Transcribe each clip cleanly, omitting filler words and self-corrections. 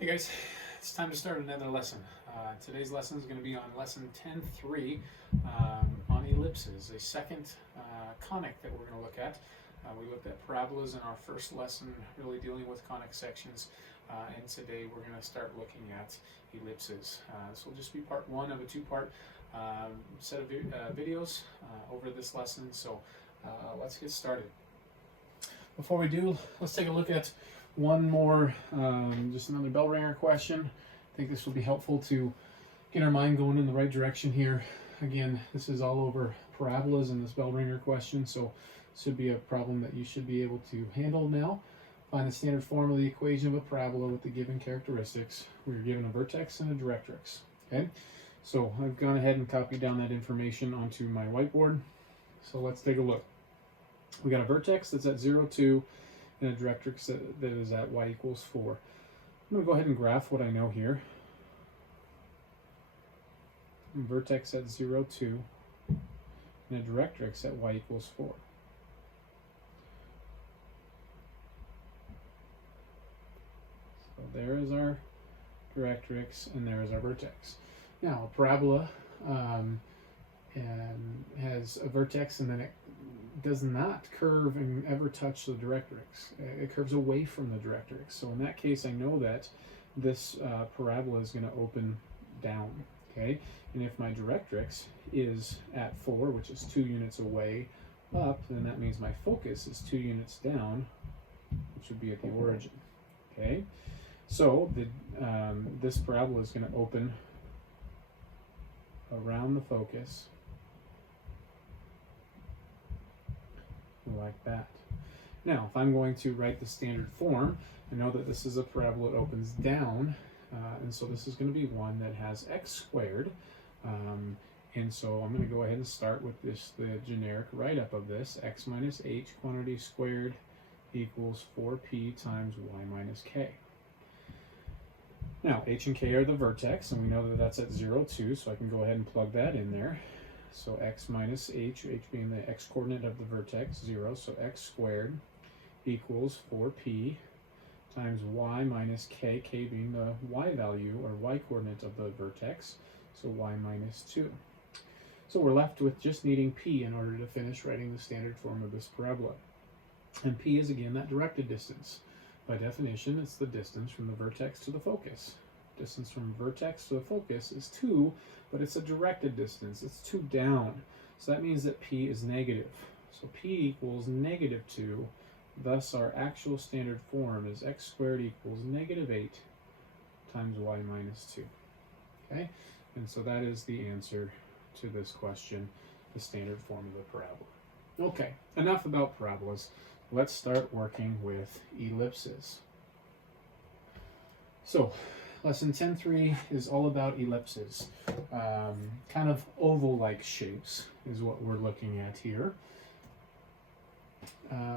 Hey guys, it's time to start another lesson. Today's lesson is going to be on lesson 10.3 on ellipses, a second conic that we're going to look at. We looked at parabolas in our first lesson, really dealing with conic sections, and today we're going to start looking at ellipses. This will just be part one of a two-part set of videos over this lesson, so let's get started. Before we do, let's take a look at one more, just another Bellringer question. I think this will be helpful to get our mind going in the right direction here. Again, this is all over parabolas in this Bellringer question, so this should be a problem that you should be able to handle now. Find the standard form of the equation of a parabola with the given characteristics. We're given a vertex and a directrix. Okay, so I've gone ahead and copied down that information onto my whiteboard. So let's take a look. We got a vertex that's at 0, 2, and a directrix that is at y equals 4. I'm going to go ahead and graph what I know here. Vertex at 0, 2, and a directrix at y equals 4. So there is our directrix, and there is our vertex. Now, a parabola and has a vertex, and then it does not curve and ever touch the directrix. It curves away from the directrix. So in that case, I know that this parabola is going to open down. Okay, and if my directrix is at 4, which is 2 units away up, then that means my focus is 2 units down, which would be at the origin. Okay, so this parabola is going to open around the focus like that. Now, if I'm going to write the standard form, I know that this is a parabola that opens down, and so this is going to be one that has x squared, and so I'm going to go ahead and start with the generic write-up of this. X minus h quantity squared equals 4p times y minus k. Now, h and k are the vertex, and we know that that's at 0, 2, so I can go ahead and plug that in there. So x minus h being the x-coordinate of the vertex, 0, so x squared equals 4p times y minus k, k being the y value or y-coordinate of the vertex, so y minus 2. So we're left with just needing p in order to finish writing the standard form of this parabola. And p is again that directed distance. By definition, it's the distance from the vertex to the focus. Distance from vertex to the focus is 2, but it's a directed distance. It's 2 down. So that means that p is negative. So p equals negative 2. Thus, our actual standard form is x squared equals negative 8 times y minus 2. Okay? And so that is the answer to this question, the standard form of the parabola. Okay, enough about parabolas. Let's start working with ellipses. So, lesson 10.3 is all about ellipses. Kind of oval-like shapes is what we're looking at here.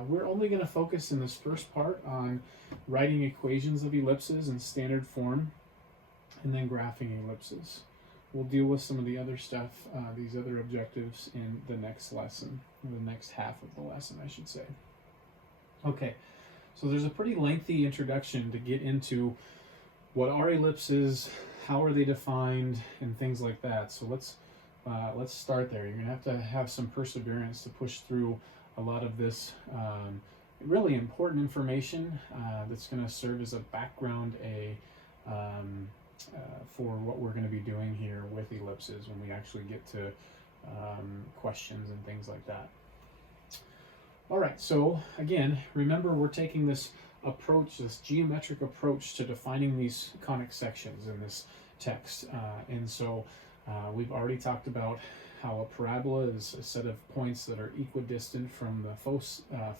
We're only going to focus in this first part on writing equations of ellipses in standard form and then graphing ellipses. We'll deal with some of the other stuff, these other objectives in the next lesson, or the next half of the lesson, I should say. Okay, so there's a pretty lengthy introduction to get into what are ellipses, how are they defined, and things like that. So let's start there. You're going to have some perseverance to push through a lot of this really important information that's going to serve as a background for what we're going to be doing here with ellipses when we actually get to questions and things like that. All right, so again, remember we're taking this approach, this geometric approach to defining these conic sections in this text. And so we've already talked about how a parabola is a set of points that are equidistant from the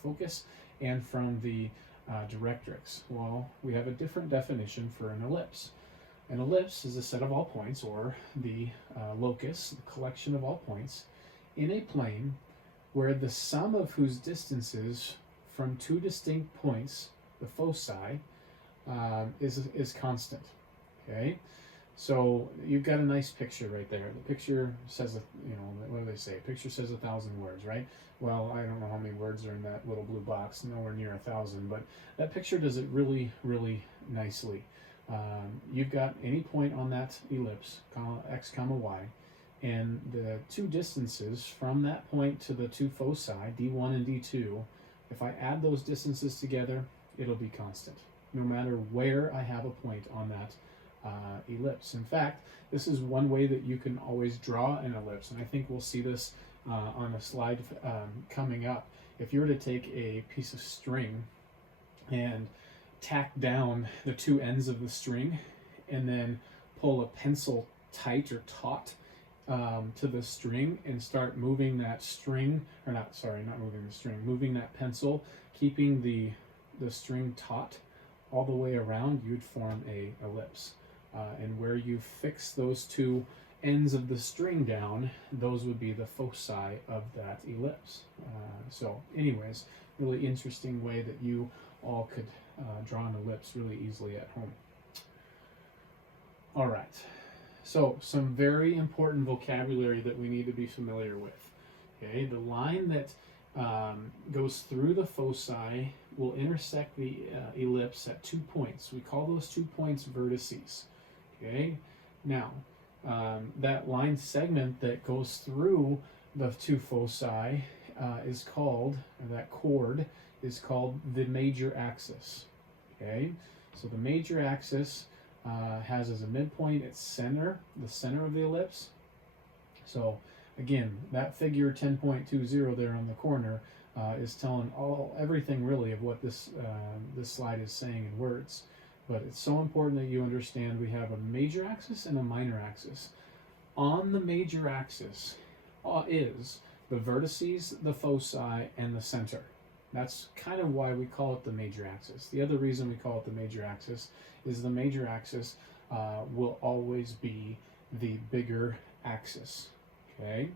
focus and from the directrix. Well, we have a different definition for an ellipse. An ellipse is a set of all points, or the locus, the collection of all points, in a plane where the sum of whose distances from two distinct points, the foci, is constant. Okay, so you've got a nice picture right there. The picture says, what do they say? A picture says 1,000 words, right? Well, I don't know how many words are in that little blue box, nowhere near 1,000, but that picture does it really, really nicely. you've got any point on that ellipse, x comma y, and the two distances from that point to the two foci, d1 and d2, if I add those distances together, it'll be constant, no matter where I have a point on that ellipse. In fact, this is one way that you can always draw an ellipse, and I think we'll see this on a slide coming up. If you were to take a piece of string and tack down the two ends of the string and then pull a pencil tight or taut to the string and start moving that string, or not, sorry, not moving the string, moving that pencil, keeping the string taut all the way around, you'd form a ellipse. And where you fix those two ends of the string down, those would be the foci of that ellipse. So anyways, really interesting way that you all could draw an ellipse really easily at home. All right, so some very important vocabulary that we need to be familiar with. Okay, the line that goes through the foci will intersect the ellipse at 2 points. We call those 2 points vertices. Okay, now that line segment that goes through the two foci is called, or that chord is called the major axis. Okay, so the major axis has as a midpoint its center, the center of the ellipse. So again, that figure 10.20 there on the corner is telling everything really of what this slide is saying in words. But it's so important that you understand we have a major axis and a minor axis. On the major axis is the vertices, the foci, and the center. That's kind of why we call it the major axis. The other reason we call it the major axis is the major axis will always be the bigger axis. Okay.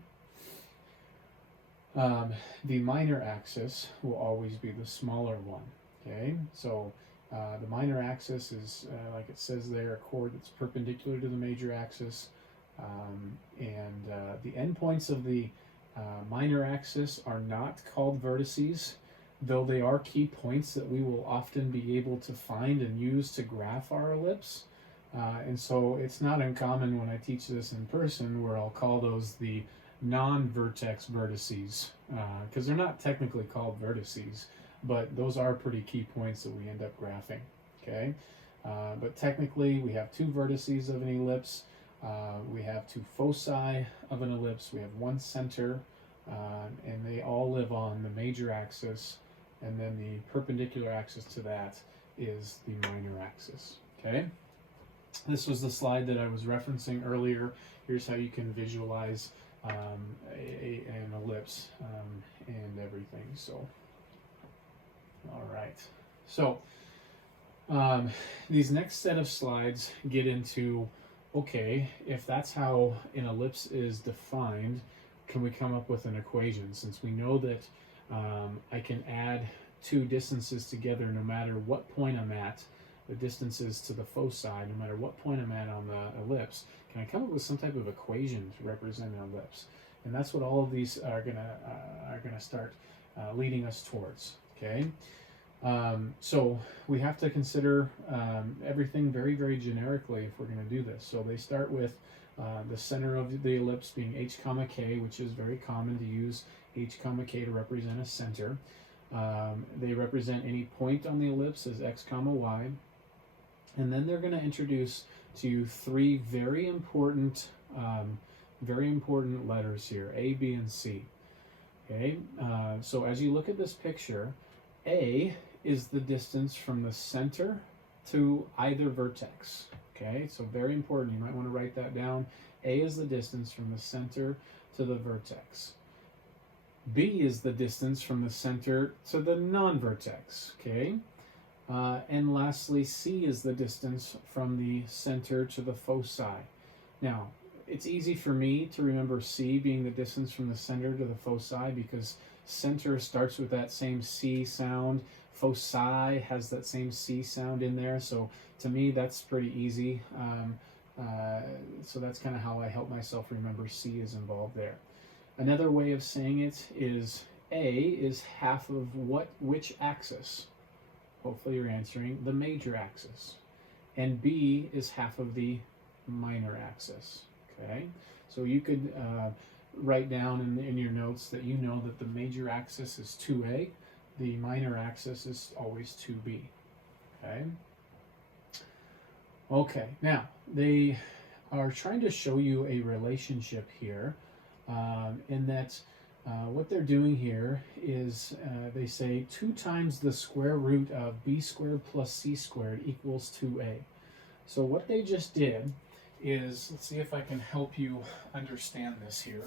The minor axis will always be the smaller one. Okay, so the minor axis is, like it says there, a chord that's perpendicular to the major axis, and the endpoints of the minor axis are not called vertices, though they are key points that we will often be able to find and use to graph our ellipse. And so it's not uncommon when I teach this in person where I'll call those the non-vertex vertices, because they're not technically called vertices, but those are pretty key points that we end up graphing. Okay, but technically we have two vertices of an ellipse, we have two foci of an ellipse, we have one center, and they all live on the major axis, and then the perpendicular axis to that is the minor axis. Okay, this was the slide that I was referencing earlier. Here's how you can visualize an ellipse and everything. So all right, so these next set of slides get into, okay, if that's how an ellipse is defined, can we come up with an equation? Since we know that I can add two distances together no matter what point I'm at, the distances to the foci, no matter what point I'm at on the ellipse, can I come up with some type of equation to represent an ellipse? And that's what all of these are gonna start leading us towards. Okay, so we have to consider everything very, very generically if we're going to do this. So they start with the center of the ellipse being h comma k, which is very common to use h comma k to represent a center. They represent any point on the ellipse as x comma y, and then they're going to introduce to you three very important letters here, A, B, and C. Okay, so as you look at this picture, A is the distance from the center to either vertex. Okay, so very important, you might want to write that down. A is the distance from the center to the vertex. B is the distance from the center to the non-vertex. Okay, and lastly, C is the distance from the center to the foci. Now, it's easy for me to remember C being the distance from the center to the foci because center starts with that same C sound. Foci has that same C sound in there. So to me, that's pretty easy. So that's kind of how I help myself remember C is involved there. Another way of saying it is A is half of which axis? Hopefully you're answering the major axis. and b is half of the minor axis. Okay, so you could write down in your notes that you know that the major axis is 2a, the minor axis is always 2b. Okay. Okay, now they are trying to show you a relationship here, in that what they're doing here is they say 2 times the square root of b squared plus c squared equals 2a. So what they just did is, let's see if I can help you understand this here.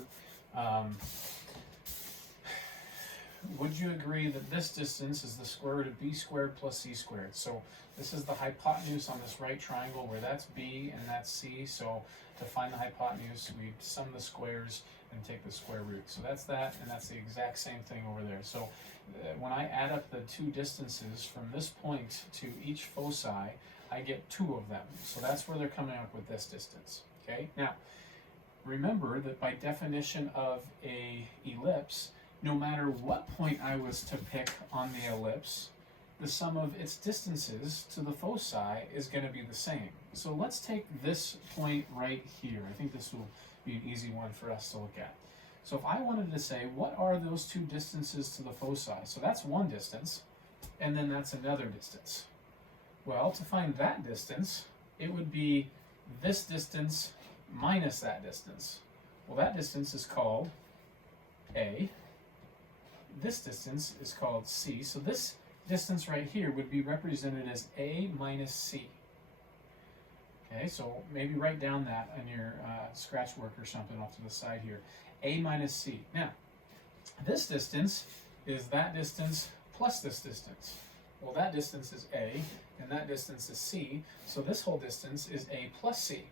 Would you agree that this distance is the square root of b squared plus c squared? So this is the hypotenuse on this right triangle where that's b and that's c. So to find the hypotenuse, we sum the squares and take the square root. So that's that, and that's the exact same thing over there. So when I add up the two distances from this point to each foci, I get 2 of them. So that's where they're coming up with this distance. Okay. Now, remember that by definition of a ellipse, no matter what point I was to pick on the ellipse, the sum of its distances to the foci is going to be the same. So let's take this point right here. I think this will be an easy one for us to look at. So if I wanted to say, what are those 2 distances to the foci? So that's one distance, and then that's another distance. Well, to find that distance, it would be this distance minus that distance. Well, that distance is called A. This distance is called C. So this distance right here would be represented as A minus C. Okay, so maybe write down that on your scratch work or something off to the side here. A minus C. Now, this distance is that distance plus this distance. Well, that distance is A, and that distance is C, so this whole distance is A plus C.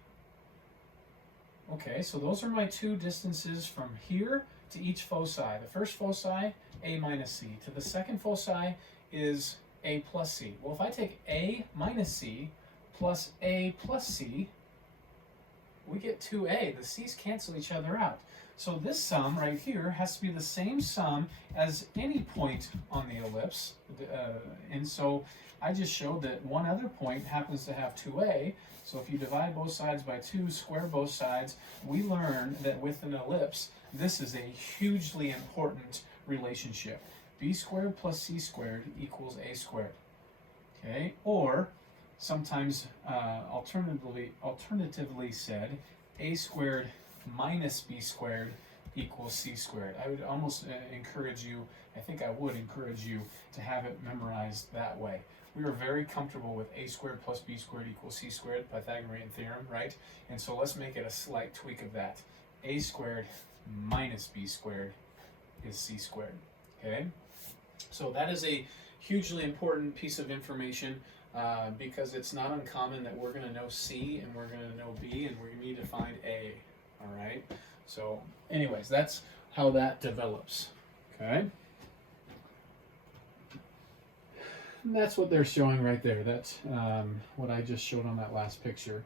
Okay, so those are my 2 distances from here to each foci. The first foci, A minus C. To the second foci is A plus C. Well, if I take A minus C plus A plus C, we get 2A. The C's cancel each other out. So this sum right here has to be the same sum as any point on the ellipse. And so I just showed that one other point happens to have 2A. So if you divide both sides by 2, square both sides, we learn that with an ellipse, this is a hugely important relationship. B squared plus C squared equals A squared. Okay, or sometimes alternatively said, A squared minus B squared equals C squared. I would almost encourage you, I think I would encourage you to have it memorized that way. We are very comfortable with A squared plus B squared equals C squared, Pythagorean theorem, right? And so let's make it a slight tweak of that. A squared minus B squared is C squared, okay? So that is a hugely important piece of information because it's not uncommon that we're going to know C and we're going to know B and we need to find A, all right? So anyways, that's how that develops, okay? And that's what they're showing right there. That's what I just showed on that last picture.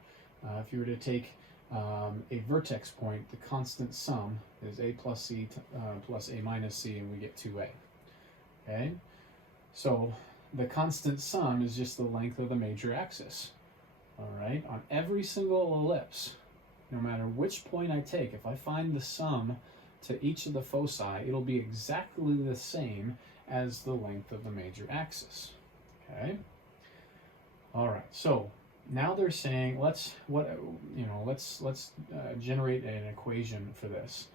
If you were to take a vertex point, the constant sum is A plus C plus A minus C, and we get 2A. Okay? So the constant sum is just the length of the major axis. All right? On every single ellipse, no matter which point I take, if I find the sum to each of the foci, it'll be exactly the same as the length of the major axis. Okay? All right. So now they're saying let's generate an equation for this.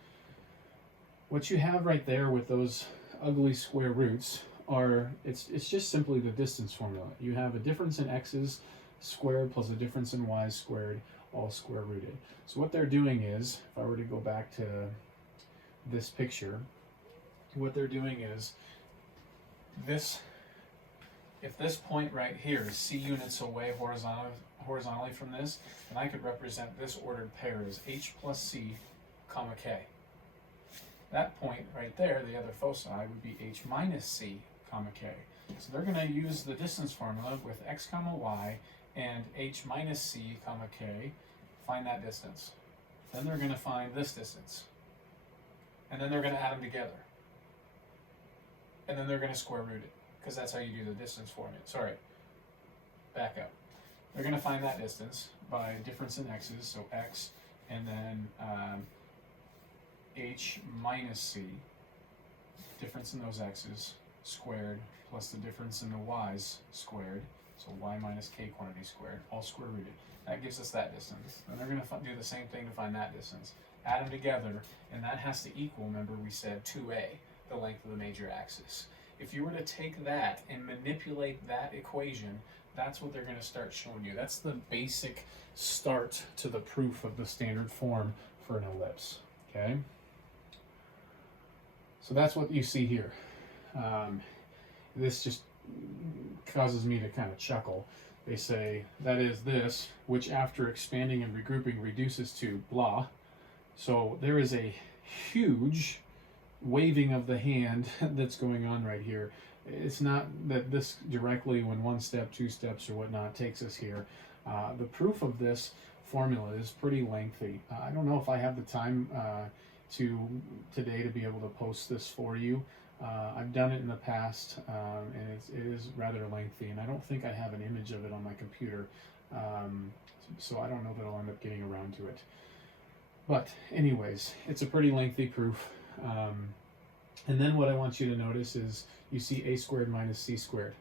What you have right there with those ugly square roots are it's just simply the distance formula. You have a difference in x's squared plus a difference in y's squared, all square rooted. So what they're doing is, if I were to go back to this picture, what they're doing is this. If this point right here is c units away horizontally from this, then I could represent this ordered pair as h plus c, comma k. That point right there, the other foci, would be h minus c, comma k. So they're going to use the distance formula with x comma y and h minus c, comma k, find that distance. Then they're going to find this distance. And then they're going to add them together. And then they're going to square root it, because that's how you do the distance formula. Sorry, back up. they're going to find that distance by difference in x's, so x, and then h minus c, difference in those x's, squared, plus the difference in the y's squared, so y minus k quantity squared, all square rooted. That gives us that distance. Then they're going to do the same thing to find that distance. Add them together, and that has to equal, remember we said 2a, the length of the major axis. If you were to take that and manipulate that equation, that's what they're going to start showing you. That's the basic start to the proof of the standard form for an ellipse. Okay? So that's what you see here. This just causes me to kind of chuckle. They say, that is this, which after expanding and regrouping reduces to blah. So there is a huge waving of the hand that's going on right here. It's not that this directly, when one step, two steps, or whatnot, takes us here. The proof of this formula is pretty lengthy. I don't know if I have the time today to be able to post this for you. I've done it in the past, and it is rather lengthy, and I don't think I have an image of it on my computer, so I don't know that I'll end up getting around to it. But anyways, it's a pretty lengthy proof. And then what I want you to notice is you see a squared minus c squared.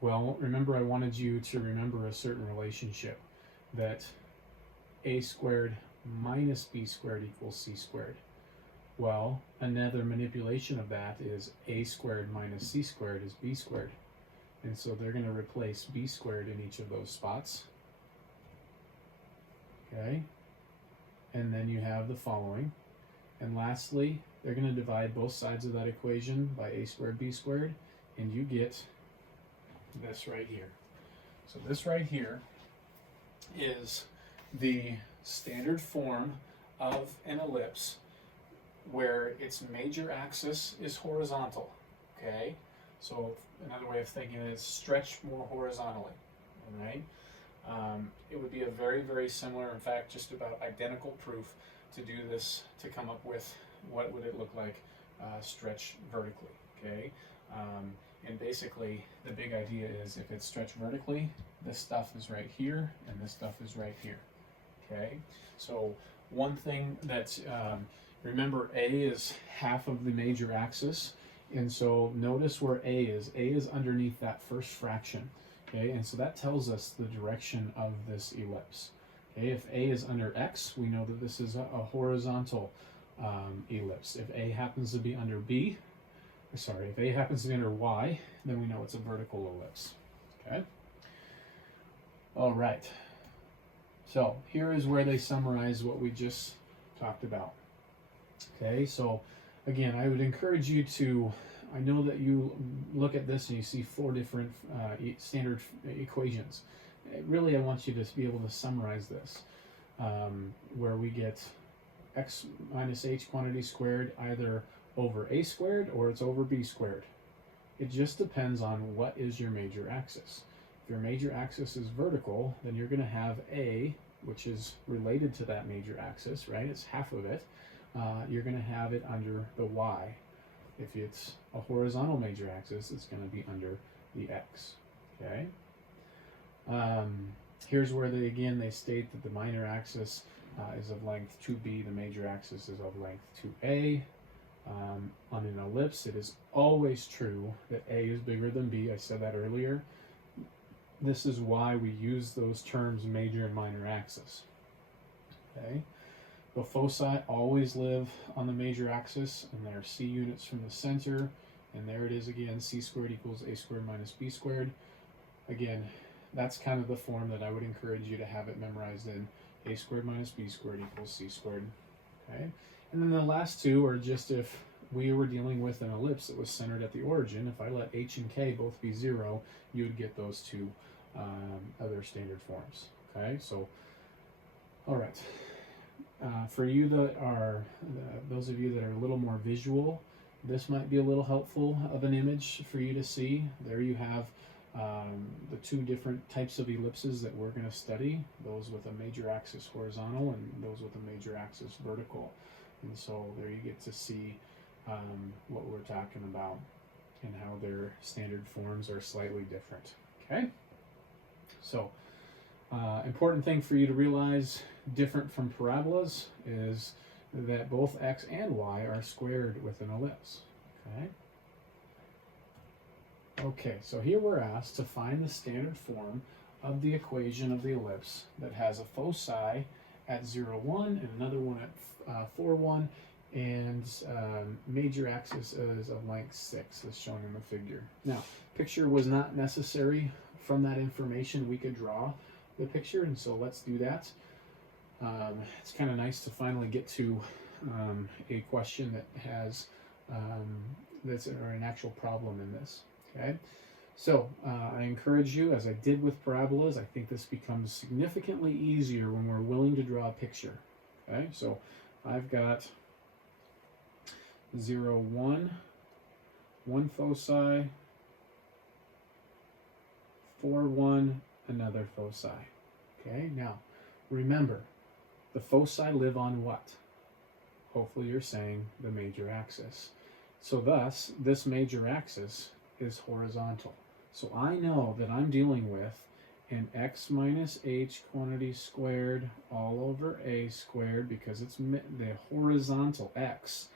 Well, remember I wanted you to remember a certain relationship, that a squared minus b squared equals c squared. Well, another manipulation of that is a squared minus c squared is b squared. And so they're going to replace b squared in each of those spots. Okay? And then you have the following. And lastly, they're going to divide both sides of that equation by a squared b squared, and you get this right here. So this right here is the standard form of an ellipse where its major axis is horizontal, okay? So another way of thinking is stretch more horizontally, all right? It would be a very, very similar, in fact, just about identical proof to do this, to come up with what would it look like stretched vertically, okay? And basically, the big idea is if it's stretched vertically, this stuff is right here, and this stuff is right here, okay? So one thing that's, remember A is half of the major axis, and so notice where A is. A is underneath that first fraction, okay? And so that tells us the direction of this ellipse. Okay, if A is under X, we know that this is a horizontal ellipse. If A happens to be under B, sorry, if A happens to be under Y, then we know it's a vertical ellipse. Okay? All right. So here is where they summarize what we just talked about. Okay, so again, I would encourage you to, I know that you look at this and you see 4 different standard equations. Really, I want you to be able to summarize this, where we get x minus h quantity squared either over a squared or it's over b squared. It just depends on what is your major axis. If your major axis is vertical, then you're going to have a, which is related to that major axis, right? It's half of it. You're going to have it under the y. If it's a horizontal major axis, it's going to be under the x. Okay. Here's where they state that the minor axis is of length 2b, the major axis is of length 2a. On an ellipse, it is always true that a is bigger than b. I said that earlier. This is why we use those terms major and minor axis. Okay. The foci always live on the major axis, and they're c units from the center. And there it is again, c squared equals a squared minus b squared. Again, that's kind of the form that I would encourage you to have it memorized in. A squared minus b squared equals c squared. Okay? And then the last two are just if we were dealing with an ellipse that was centered at the origin. If I let h and k both be 0, you would get those two other standard forms. Okay? So, all right. For you that are, those of you that are a little more visual, this might be a little helpful of an image for you to see. There you have the 2 different types of ellipses that we're going to study, those with a major axis horizontal and those with a major axis vertical. And so there you get to see what we're talking about and how their standard forms are slightly different. Okay? So Important thing for you to realize, different from parabolas, is that both x and y are squared with an ellipse. Okay, so here we're asked to find the standard form of the equation of the ellipse that has a foci at 0, 1 and another one at 4, 1, and major axis is of length 6 as shown in the figure. Now, picture was not necessary. From that information we could draw the picture, and so let's do that. It's kind of nice to finally get to a question that has that's or an actual problem in this. Okay, so I encourage you, as I did with parabolas, I think this becomes significantly easier when we're willing to draw a picture. Okay, so I've got 0, 1, 1 foci, 4, 1, another foci. Okay, now remember, the foci live on what? Hopefully you're saying the major axis. So thus, this major axis is horizontal. So I know that I'm dealing with an x minus h quantity squared all over a squared, because it's the horizontal x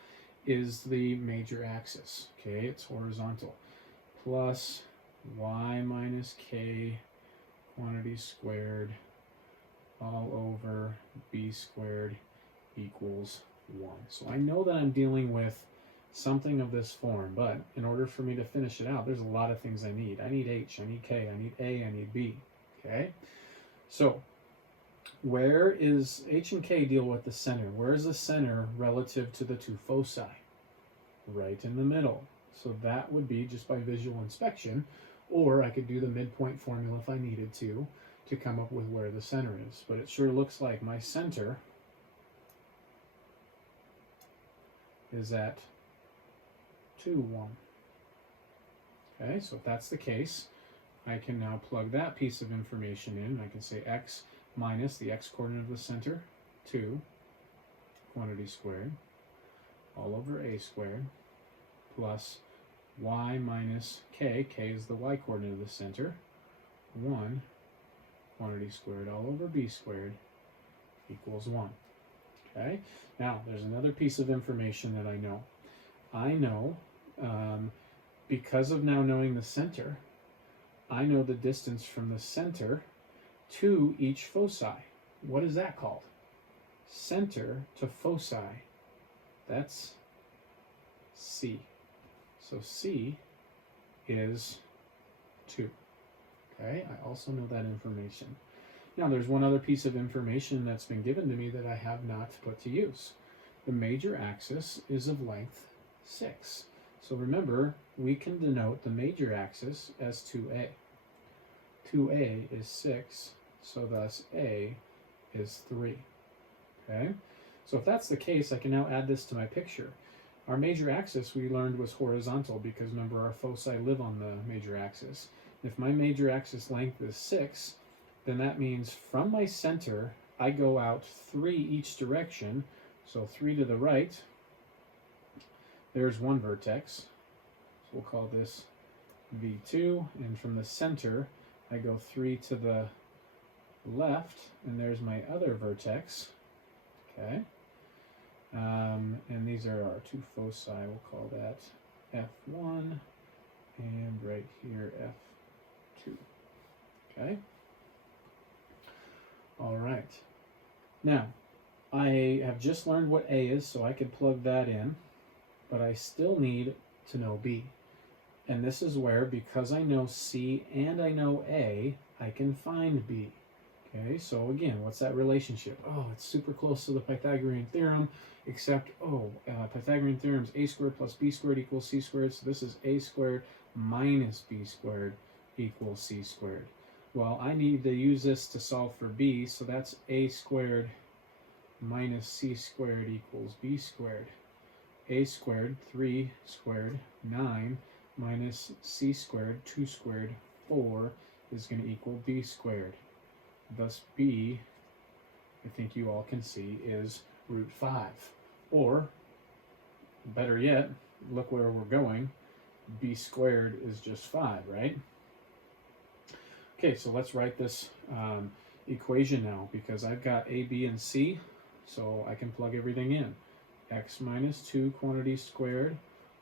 is the major axis. Okay, it's horizontal. Plus y minus k quantity squared all over b squared equals 1. So I know that I'm dealing with something of this form, but in order for me to finish it out, there's a lot of things I need. I need h, I need k, I need a, I need b. Okay, so where is h and k deal with the center? Where is the center relative to the two foci? Right in the middle. So that would be just by visual inspection, or I could do the midpoint formula if I needed to come up with where the center is. But it sure looks like my center is at 2, 1. Okay, so if that's the case, I can now plug that piece of information in. I can say x minus the x coordinate of the center, 2, quantity squared, all over a squared, plus y minus k, k is the y coordinate of the center, 1, quantity squared all over b squared equals 1. Okay, now there's another piece of information that I know. I know, because of now knowing the center, I know the distance from the center to each foci. What is that called? Center to foci. That's C. So C is 2. Okay, I also know that information. Now there's one other piece of information that's been given to me that I have not put to use. The major axis is of length 6. So remember, we can denote the major axis as 2a. 2a is 6, so thus a is 3. Okay, so if that's the case, I can now add this to my picture. Our major axis we learned was horizontal because remember our foci live on the major axis. If my major axis length is 6, then that means from my center I go out 3 each direction, so 3 to the right. There's one vertex, so we'll call this V2, and from the center I go 3 to the left, and there's my other vertex. Okay, and these are our two foci. We'll call that F1, and right here F2. Okay. All right. Now, I have just learned what A is, so I could plug that in, but I still need to know B. And this is where, because I know C and I know A, I can find B. Okay, so again, what's that relationship? Oh, it's super close to the Pythagorean theorem, except, Pythagorean theorem is a squared plus b squared equals c squared, so this is a squared minus b squared equals c squared. Well, I need to use this to solve for b, so that's a squared minus c squared equals b squared. A squared, 3 squared, 9, minus c squared, 2 squared, 4, is going to equal b squared. Thus b, I think you all can see, is root 5. Or, better yet, look where we're going, b squared is just 5, right? Okay, so let's write this equation now because I've got a, b, and c, so I can plug everything in. X minus 2 quantity squared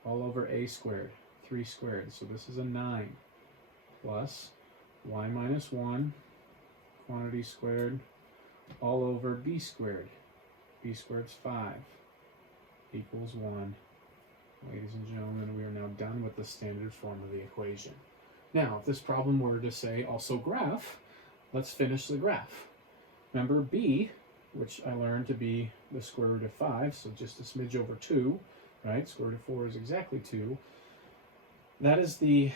all over a squared, 3 squared. So this is a 9 plus y minus 1 quantity squared all over b squared. B squared's 5 equals 1. Ladies and gentlemen, we are now done with the standard form of the equation. Now, if this problem were to say also graph, let's finish the graph. Remember b, which I learned to be the square root of 5, so just a smidge over 2, right? Square root of 4 is exactly 2. That is the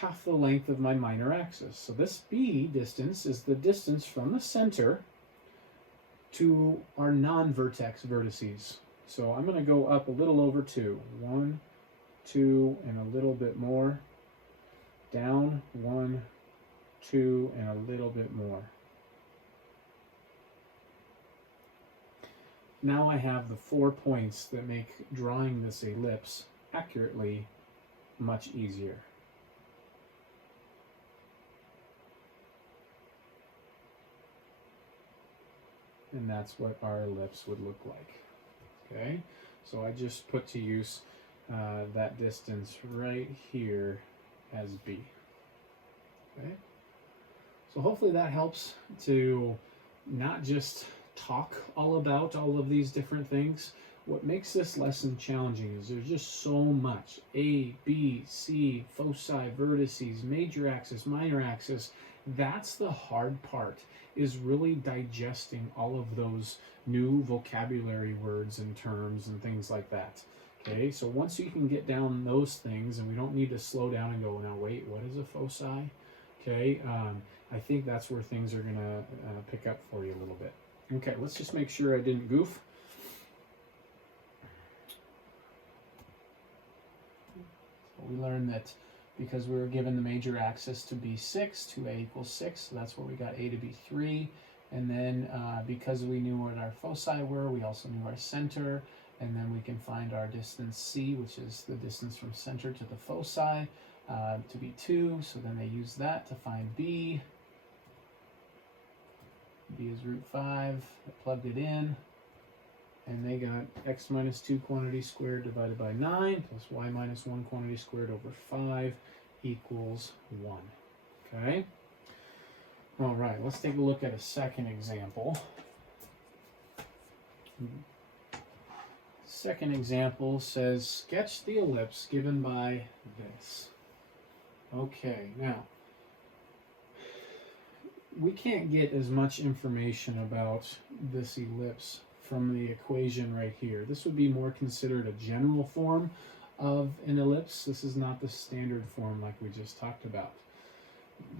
half the length of my minor axis. So this b distance is the distance from the center to our non-vertex vertices. So I'm going to go up a little over 2. 1, 2, and a little bit more. Down 1, 2, and a little bit more. Now I have the 4 points that make drawing this ellipse accurately much easier. And that's what our ellipse would look like. Okay, so I just put to use that distance right here as b. Okay, so hopefully that helps to not just talk all about all of these different things. What makes this lesson challenging is there's just so much. A, B, C, foci, vertices, major axis, minor axis. That's the hard part, is really digesting all of those new vocabulary words and terms and things like that. Okay, so once you can get down those things, and we don't need to slow down and go, now wait, what is a foci? Okay, I think that's where things are going to pick up for you a little bit. Okay, let's just make sure I didn't goof. So we learned that because we were given the major axis to be 6, 2a equals 6, so that's where we got a to be 3. And then because we knew what our foci were, we also knew our center, and then we can find our distance c, which is the distance from center to the foci, to be 2. So then they use that to find b. B is root 5. I plugged it in, and they got x minus 2 quantity squared divided by 9 plus y minus 1 quantity squared over 5 equals 1. Okay? All right, let's take a look at a second example. Second example says, sketch the ellipse given by this. Okay, now, we can't get as much information about this ellipse from the equation right here. This would be more considered a general form of an ellipse. This is not the standard form like we just talked about.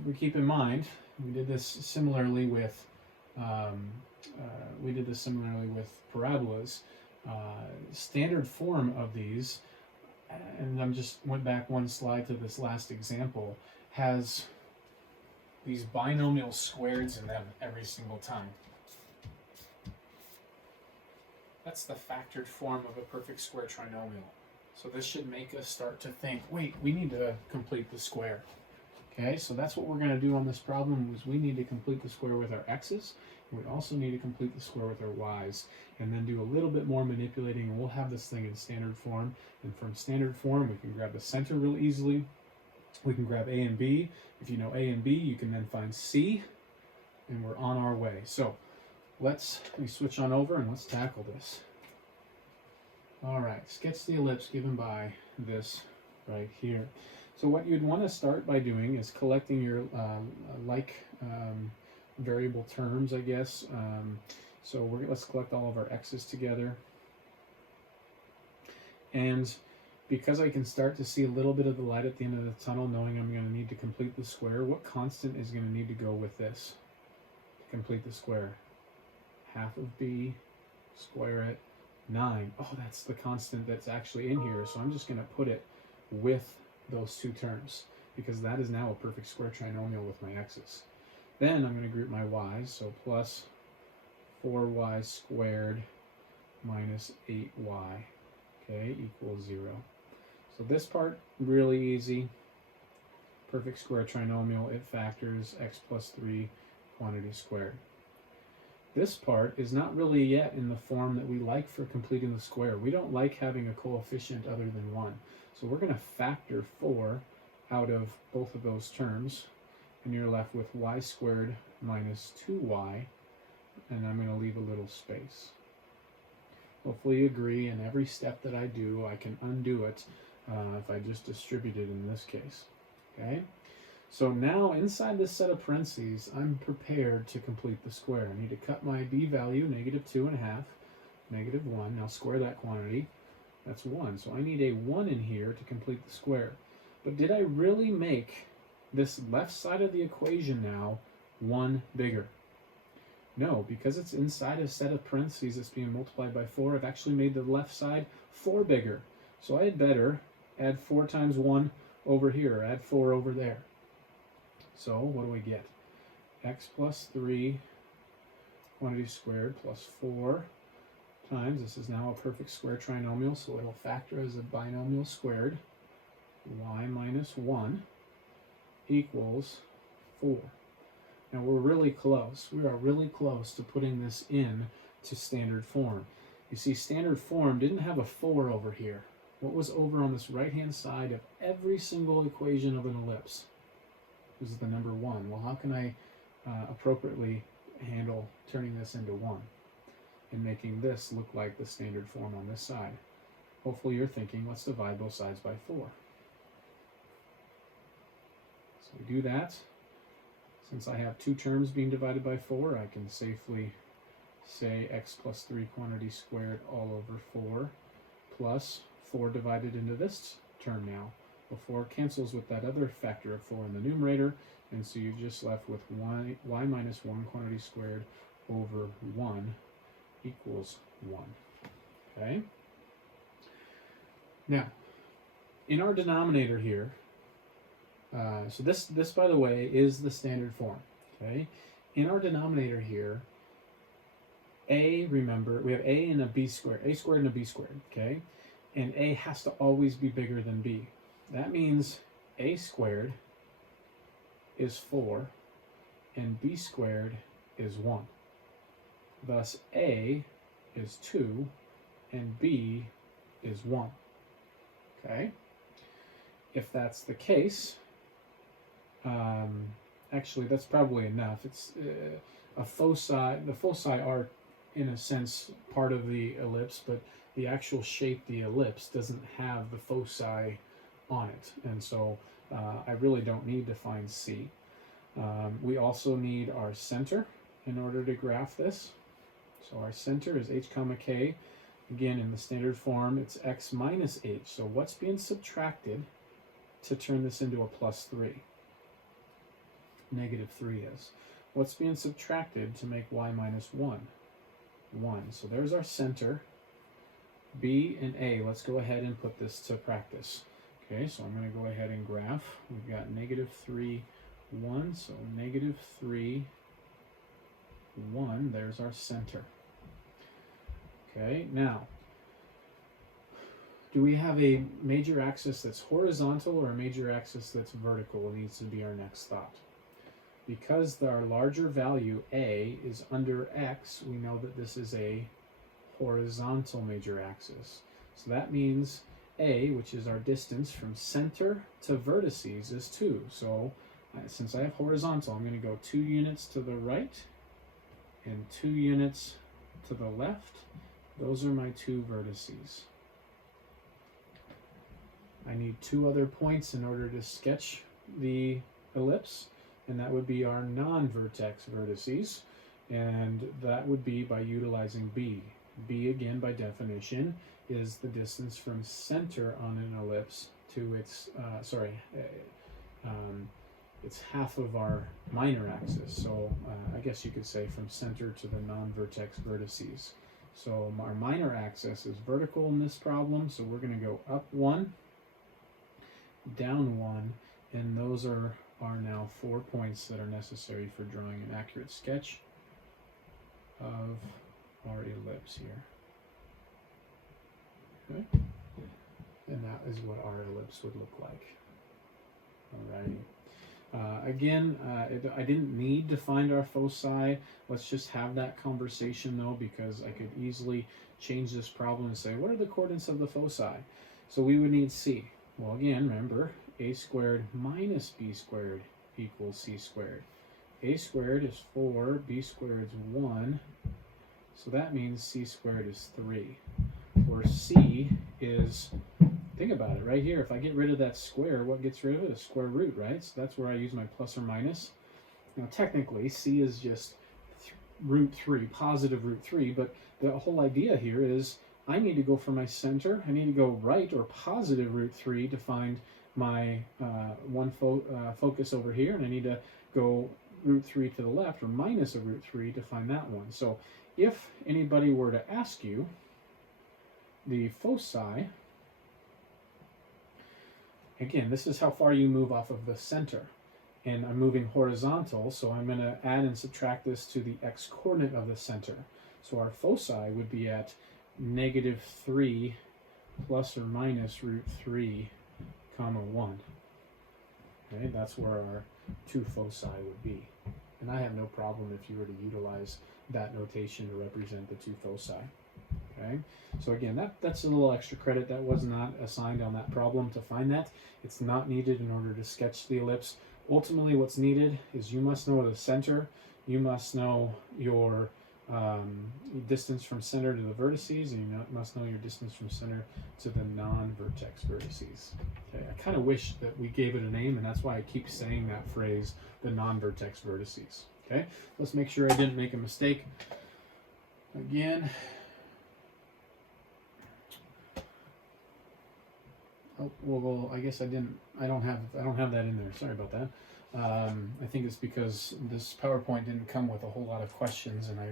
We keep in mind, we did this similarly with parabolas. Standard form of these, and I'm just went back one slide to this last example, has these binomial squareds in them every single time. That's the factored form of a perfect square trinomial. So this should make us start to think, wait, we need to complete the square. Okay, so that's what we're going to do on this problem, is we need to complete the square with our x's. We also need to complete the square with our y's, and then do a little bit more manipulating, and we'll have this thing in standard form. And from standard form, we can grab the center real easily. We can grab a and b. If you know a and b, you can then find c, and we're on our way. So let me switch on over and let's tackle this. All right, sketch the ellipse given by this right here. So what you'd want to start by doing is collecting your variable terms, I guess. Let's collect all of our x's together. And because I can start to see a little bit of the light at the end of the tunnel, knowing I'm going to need to complete the square, what constant is going to need to go with this to complete the square? Half of b, square it, 9. Oh, that's the constant that's actually in here. So I'm just going to put it with those two terms, because that is now a perfect square trinomial with my x's. Then I'm going to group my y's, so plus 4y squared minus 8y, okay, equals 0. So this part, really easy. Perfect square trinomial, it factors x plus 3 quantity squared. this part is not really yet in the form that we like for completing the square. We don't like having a coefficient other than 1. So we're going to factor 4 out of both of those terms, and you're left with y squared minus 2y, and I'm going to leave a little space. Hopefully you agree, and every step that I do, I can undo it if I just distribute it in this case. Okay? So now inside this set of parentheses, I'm prepared to complete the square. I need to cut my b value, negative 2.5, negative 1. Now square that quantity. That's 1. So I need a 1 in here to complete the square. But did I really make this left side of the equation now 1 bigger? No, because it's inside a set of parentheses that's being multiplied by 4, I've actually made the left side 4 bigger. So I had better add 4 times 1 over here, or add 4 over there. So what do we get? X plus 3 quantity squared plus 4 times, this is now a perfect square trinomial, so it'll factor as a binomial squared, y minus 1 equals 4. Now we're really close. We are really close to putting this in to standard form. You see, standard form didn't have a 4 over here. What was over on this right-hand side of every single equation of an ellipse? This is the number 1. Well, how can I appropriately handle turning this into 1 and making this look like the standard form on this side? Hopefully you're thinking, let's divide both sides by 4. So we do that. Since I have 2 terms being divided by 4, I can safely say x plus 3 quantity squared all over 4 plus 4 divided into this term now. Well, 4 cancels with that other factor of 4 in the numerator, and so you're just left with y minus 1 quantity squared over 1 equals 1. Okay? Now, in our denominator here, so this, by the way, is the standard form. Okay? In our denominator here, a, remember, we have a and a b squared, a squared and a b squared, okay? And a has to always be bigger than b. That means a squared is 4 and b squared is 1. Thus a is 2 and b is 1. Okay? If that's the case, actually that's probably enough. It's a foci. The foci are, in a sense, part of the ellipse, but the actual shape, the ellipse, doesn't have the foci on it, and so I really don't need to find C. We also need our center in order to graph this. So our center is h comma k. Again, in the standard form, it's x minus h. So what's being subtracted to turn this into a plus 3? Negative 3 is. What's being subtracted to make y minus 1? 1. So there's our center. B and A, let's go ahead and put this to practice. Okay, so I'm going to go ahead and graph. We've got negative 3, 1, so negative 3, 1, there's our center. Okay, now, do we have a major axis that's horizontal or a major axis that's vertical? Needs to be our next thought. Because our larger value, A, is under X, we know that this is a horizontal major axis. So that means A, which is our distance from center to vertices, is 2. So since I have horizontal, I'm going to go 2 units to the right and 2 units to the left. Those are my 2 vertices. I need 2 other points in order to sketch the ellipse, and that would be our non-vertex vertices, and that would be by utilizing B. B, again, by definition, is the distance from center on an ellipse to its, it's half of our minor axis. So I guess you could say from center to the non-vertex vertices. So our minor axis is vertical in this problem, so we're going to go up 1, down 1, and those are now 4 points that are necessary for drawing an accurate sketch of our ellipse here. Okay? And that is what our ellipse would look like. Alrighty. Again, I didn't need to find our foci. Let's just have that conversation though, because I could easily change this problem and say, what are the coordinates of the foci? So we would need c. Well, again, remember, a squared minus b squared equals c squared. A squared is 4, b squared is 1, so that means c squared is 3. Where c is, think about it, right here, if I get rid of that square, what gets rid of it? A square root, right? So that's where I use my plus or minus. Now technically, c is just root 3, positive root 3, but the whole idea here is I need to go for my center. I need to go right, or positive root 3, to find my focus over here, and I need to go root 3 to the left, or minus a root 3, to find that one. So if anybody were to ask you the foci, again, this is how far you move off of the center. And I'm moving horizontal, so I'm going to add and subtract this to the x-coordinate of the center. So our foci would be at -3 plus or minus root 3, comma 1. Okay, that's where our two foci would be. And I have no problem if you were to utilize that notation to represent the two foci. Okay, so again, that's a little extra credit that was not assigned on that problem to find that. It's not needed in order to sketch the ellipse. Ultimately, what's needed is you must know the center, you must know your distance from center to the vertices, and you must know your distance from center to the non-vertex vertices. Okay, I kind of wish that we gave it a name, and that's why I keep saying that phrase, the non-vertex vertices. Okay, let's make sure I didn't make a mistake. Again, oh, well, I guess I didn't. I don't have that in there. Sorry about that. I think it's because this PowerPoint didn't come with a whole lot of questions, and I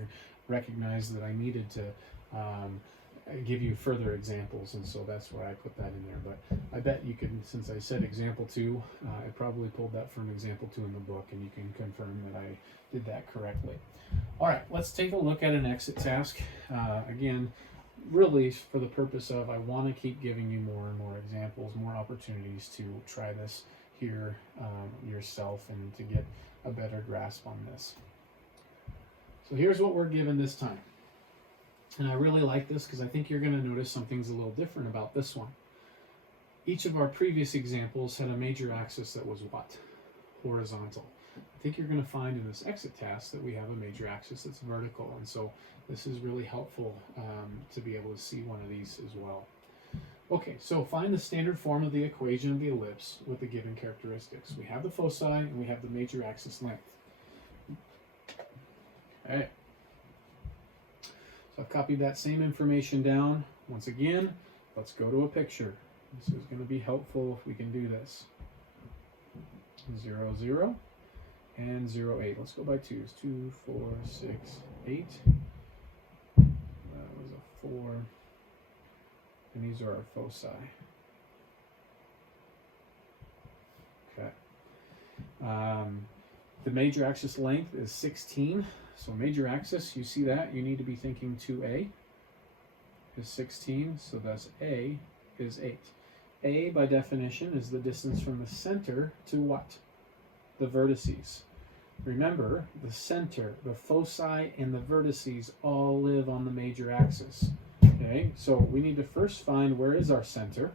recognized that I needed to give you further examples, and so that's why I put that in there. But I bet you can, since I said example 2, I probably pulled that from example 2 in the book, and you can confirm that I did that correctly. All right, let's take a look at an exit task. Again, really for the purpose of, I want to keep giving you more and more examples, more opportunities to try this here yourself and to get a better grasp on this. So here's what we're given this time. And I really like this because I think you're going to notice something's a little different about this one. Each of our previous examples had a major axis that was what? Horizontal. I think you're going to find in this exit task that we have a major axis that's vertical, and so this is really helpful to be able to see one of these as well. Okay, so find the standard form of the equation of the ellipse with the given characteristics. We have the foci and we have the major axis length. Okay. So I've copied that same information down. Once again, let's go to a picture. This is going to be helpful if we can do this. 0, 0, and 0, 8. Let's go by 2s. 2, 4, 6, 8. That was a 4. And these are our foci. Okay. The major axis length is 16. So major axis, you see that? You need to be thinking 2a is 16. So thus a is 8. A, by definition, is the distance from the center to what? The vertices. Remember, the center, the foci, and the vertices all live on the major axis. Okay, so we need to first find where is our center.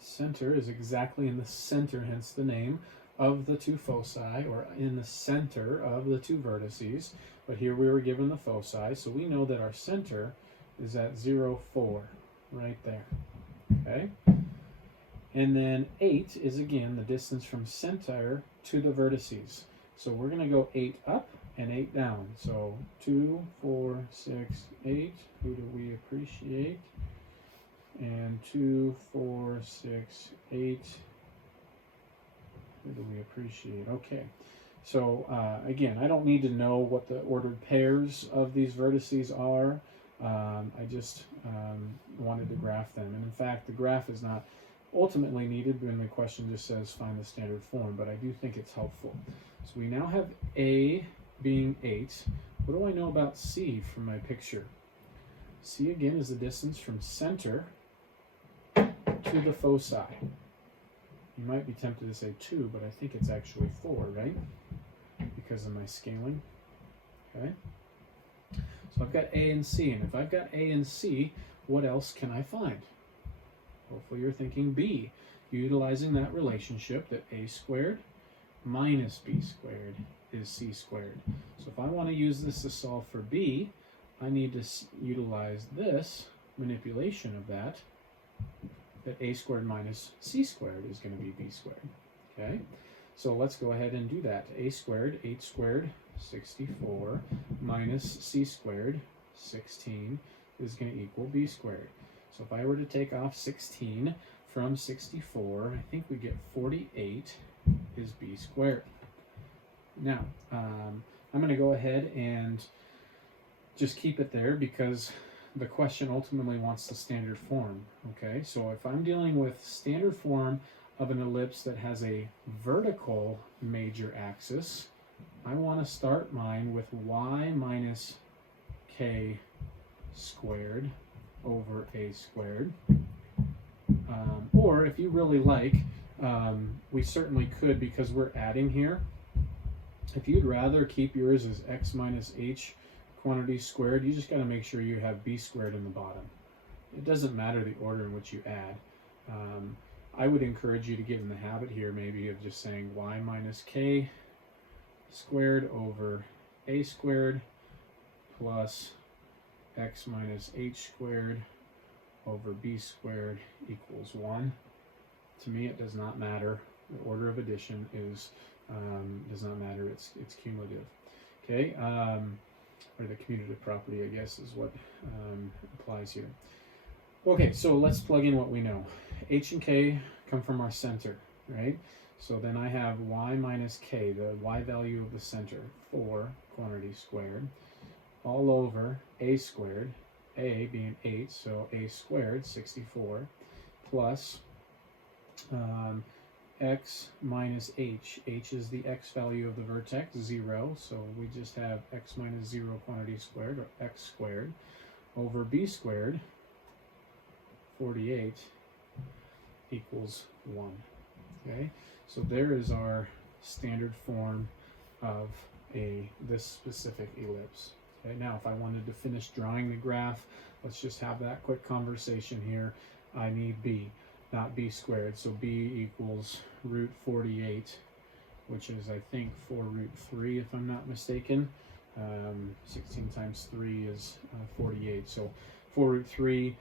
Center is exactly in the center, hence the name, of the two foci, or in the center of the two vertices. But here we were given the foci, so we know that our center is at 0, 4, right there. Okay, and then 8 is again the distance from center to the vertices. So we're going to go 8 up and 8 down. So 2, 4, 6, 8. Who do we appreciate? And 2, 4, 6, 8. Who do we appreciate? Okay. So again, I don't need to know what the ordered pairs of these vertices are. I just wanted to graph them. And in fact, the graph is not ultimately needed when the question just says find the standard form, but I do think it's helpful. So we now have A being 8. What do I know about C from my picture? C again is the distance from center to the foci. You might be tempted to say 2, but I think it's actually 4, right? Because of my scaling. Okay? So I've got A and C, and if I've got A and C, what else can I find? Hopefully you're thinking B, utilizing that relationship that A squared minus B squared is C squared. So if I want to use this to solve for B, I need to utilize this manipulation of that A squared minus C squared is going to be B squared. Okay? So let's go ahead and do that. A squared, 8 squared, 64, minus C squared, 16, is going to equal B squared. So if I were to take off 16 from 64, I think we get 48 is B squared. Now, I'm going to go ahead and just keep it there because the question ultimately wants the standard form. Okay, so if I'm dealing with standard form of an ellipse that has a vertical major axis, I want to start mine with y minus k squared over a squared. Or if you really like, we certainly could, because we're adding here. If you'd rather keep yours as x minus h quantity squared, you just got to make sure you have b squared in the bottom. It doesn't matter the order in which you add. I would encourage you to get in the habit here maybe of just saying y minus k squared over a squared plus x minus h squared over b squared equals 1. To me, it does not matter. The order of addition is does not matter. It's cumulative. Okay, or the commutative property, I guess, is what applies here. Okay, so let's plug in what we know. H and k come from our center, right? So then I have y minus k, the y value of the center, 4 quantity squared, all over a squared, a being 8, so a squared, 64, plus x minus h. H is the x value of the vertex, 0, so we just have x minus 0 quantity squared, or x squared, over b squared, 48, equals 1. Okay, so there is our standard form of this specific ellipse. Okay, now if I wanted to finish drawing the graph, let's just have that quick conversation here. I need b, not b squared, so b equals root 48, which is, I think, 4 root 3 if I'm not mistaken. 16 times 3 is 48, so 4 root 3,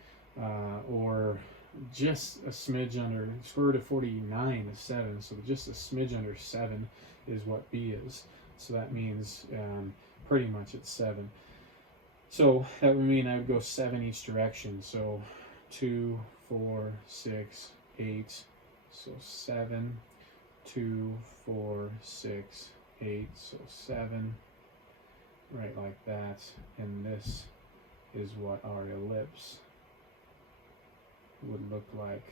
or just a smidge under, square root of 49 is 7, so just a smidge under 7 is what b is. So that means pretty much it's 7. So that would mean I would go 7 each direction. So 2, 4, 6, 8. So 7, 2, 4, 6, 8. So 7, right like that. And this is what our ellipse would look like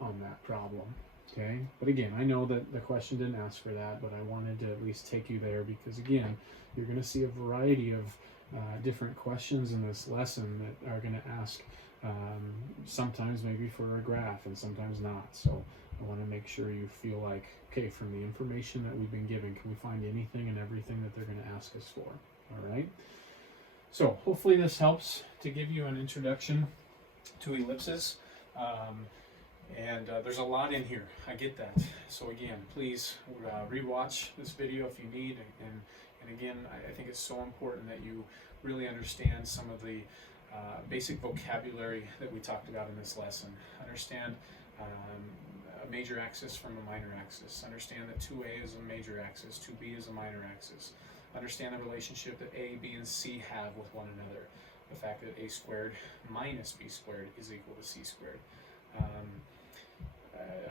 on that problem. Okay, but again, I know that the question didn't ask for that, but I wanted to at least take you there because, again, you're going to see a variety of different questions in this lesson that are going to ask sometimes maybe for a graph and sometimes not. So I want to make sure you feel like, okay, from the information that we've been given, can we find anything and everything that they're going to ask us for? All right. So hopefully this helps to give you an introduction to ellipses. And there's a lot in here. I get that. So again, please rewatch this video if you need. And again, I think it's so important that you really understand some of the basic vocabulary that we talked about in this lesson. Understand a major axis from a minor axis. Understand that 2a is a major axis, 2b is a minor axis. Understand the relationship that a, b, and c have with one another. The fact that a squared minus b squared is equal to c squared.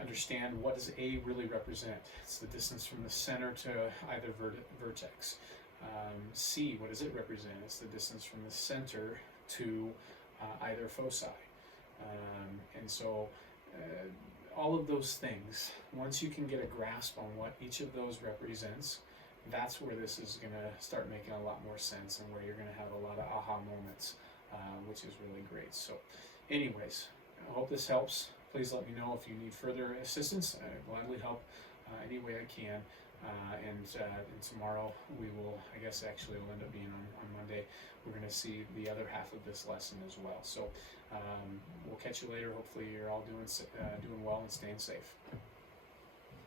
Understand what does A really represent. It's the distance from the center to either vertex. C, what does it represent? It's the distance from the center to either foci. And so all of those things, once you can get a grasp on what each of those represents, that's where this is going to start making a lot more sense and where you're going to have a lot of aha moments, which is really great. So anyways, I hope this helps. please let me know if you need further assistance. I gladly help any way I can. And tomorrow we will, I guess actually it'll end up being on Monday, we're going to see the other half of this lesson as well. So we'll catch you later. Hopefully you're all doing well and staying safe.